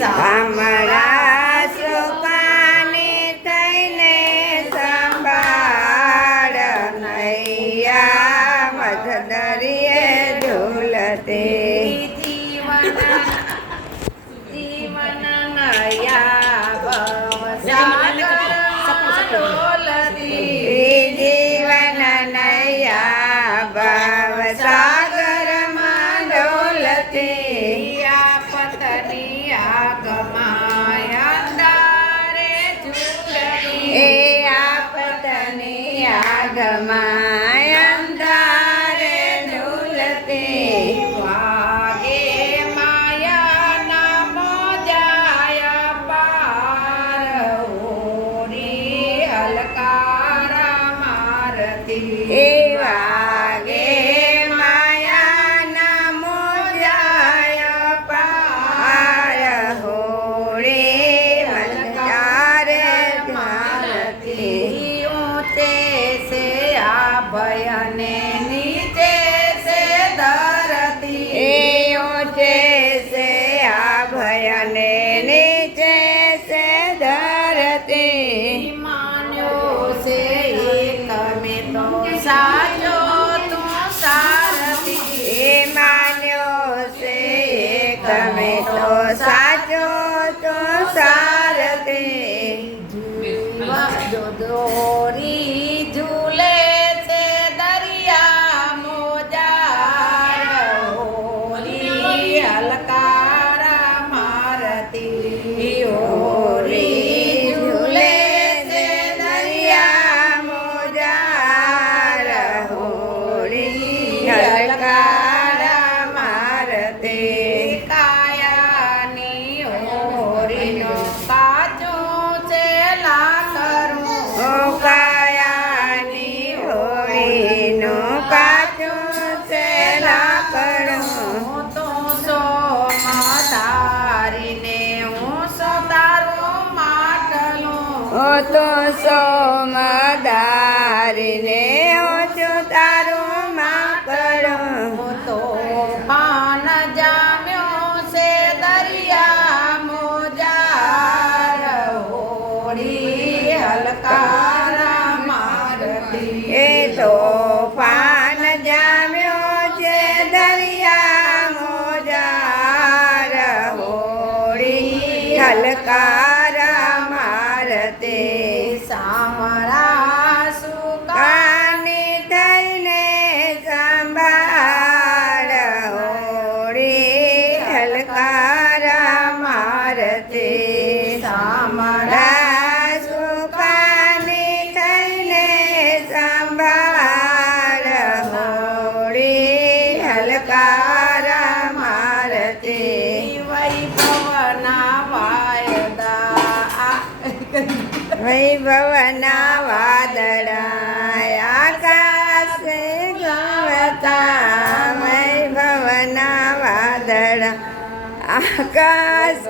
સામરા સુકાની થઈને સંભાળ નૈયા મધદરિયે ઝૂલતી જીવન નૈયા ભવસાગરમાં ડોલતી જીવન નૈયા ભવસાગરમાં ડોલતી પતની આગમાય અંધારે ઝૂલતી એ આપતની આગમાય અંધારે ઝૂલતી વાગે માયાના મોજાય પાર ઓરી હલકારા મારતી એ વાગે ભયને નીચે છે ધરતી એ ઊંચે છે આ ભયને નીચે છે ધરતી માન્યો છે તમે તો સાચો તું સારથી એ માન્યો છે તમે તો સાચો તું સારથી દોરી ઝૂલે હલકારા મારતી ઓરી ઝૂલે છે દરિયા મોજાર હોરી હલકારા મારતી કાયાની હોરીનો કાચો છે લાકડું કાયાની હોરીનો કાચો છે લાકડું તો સોમદારીને ઓછું તારું માકડું તો પાન જામ્યો છે દરિયા મોજાર હોડી હલકારા મારતી એ તો પાન જામ્યો છે દરિયા મોજાર હોડી હલકારા સામરા સુકાની થઈને સંભાળ હોડી હલકારા મારતી સામરા સુકાની થઈને સંભાળ હોડી હલકારા મારતી વૈભવના વાયદા વૈભવના વાદળા આકાશ ગવતા વૈભવના વાદળા આકાશ